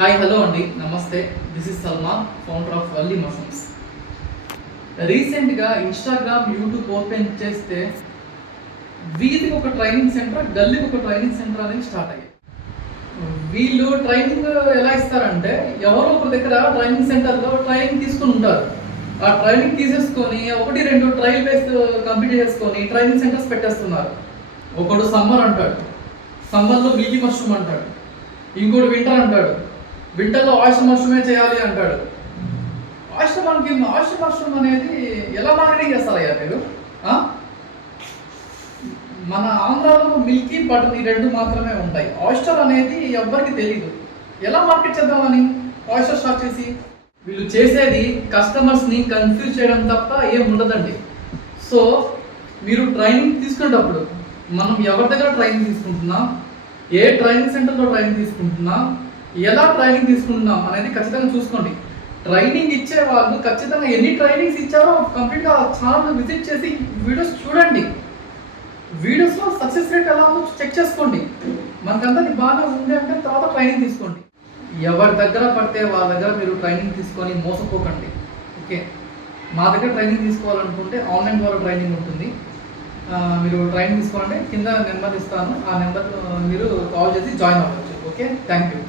Hi hello అండి, నమస్తే. This is Salman, founder of Valli mushrooms. రీసెంట్గా ఇన్స్టాగ్రామ్, యూట్యూబ్ ఓపెన్ చేస్తే వీధికి ఒక ట్రైనింగ్ సెంటర్, గల్లీకి ఒక ట్రైనింగ్ సెంటర్ అనేది స్టార్ట్ అయ్యాయి. వీళ్ళు ట్రైనింగ్ ఎలా ఇస్తారంటే, ఎవరో ఒకరి దగ్గర ట్రైనింగ్ సెంటర్లో ట్రైనింగ్ తీసుకుని ఉంటారు. ఆ ట్రైనింగ్ తీసేసుకొని 1-2 ట్రయల్ బేస్ కంప్లీట్ చేసుకొని ట్రైనింగ్ సెంటర్స్ పెట్టేస్తున్నారు. ఒకడు సమ్మర్ అంటాడు, సమ్మర్లో బీజీ మష్రూమ్ అంటాడు, ఇంకోటి వింటర్ అంటాడు, వింటర్లో ఆయిస్టర్ మష్రూమే చేయాలి అంటాడు. ఆయిస్టర్ మష్రూమ్ అనేది ఎలా మార్కెటింగ్ చేస్తారయ్యా మీరు? మన ఆంధ్రాలో మిల్కీ, బటర్ ఈ 2 మాత్రమే ఉంటాయి. ఆయిస్టర్ అనేది ఎవ్వరికి తెలియదు. ఎలా మార్కెట్ చేద్దామని ఆయిస్టర్ స్టార్ట్ చేసి వీళ్ళు చేసేది కస్టమర్స్ని కన్ఫ్యూజ్ చేయడం తప్ప ఏం ఉండదండి. సో మీరు ట్రైనింగ్ తీసుకునేటప్పుడు మనం ఎవరి దగ్గర ట్రైనింగ్ తీసుకుంటున్నాం, ఏ ట్రైనింగ్ సెంటర్లో ట్రైనింగ్ తీసుకుంటున్నాం, ఎలా ట్రైనింగ్ తీసుకుంటున్నాం అనేది ఖచ్చితంగా చూసుకోండి. ట్రైనింగ్ ఇచ్చే వాళ్ళు ఖచ్చితంగా ఎన్ని ట్రైనింగ్స్ ఇచ్చారో కంప్లీట్గా ఛానల్ విజిట్ చేసి వీడియోస్ చూడండి. వీడియోస్లో సక్సెస్ రేట్ ఎలా ఉందో చెక్ చేసుకోండి. మనకందరికి బాగా ఉంది అంటే తర్వాత ట్రైనింగ్ తీసుకోండి. ఎవరి దగ్గర పడితే వాళ్ళ దగ్గర మీరు ట్రైనింగ్ తీసుకొని మోసపోకండి. ఓకే, మా దగ్గర ట్రైనింగ్ తీసుకోవాలనుకుంటే ఆన్లైన్ ద్వారా ట్రైనింగ్ ఉంటుంది. మీరు ట్రైనింగ్ తీసుకోవాలంటే కింద నెంబర్ ఇస్తాను, ఆ నెంబర్ మీరు కాల్ చేసి జాయిన్ అవ్వచ్చు. Okay, thank you.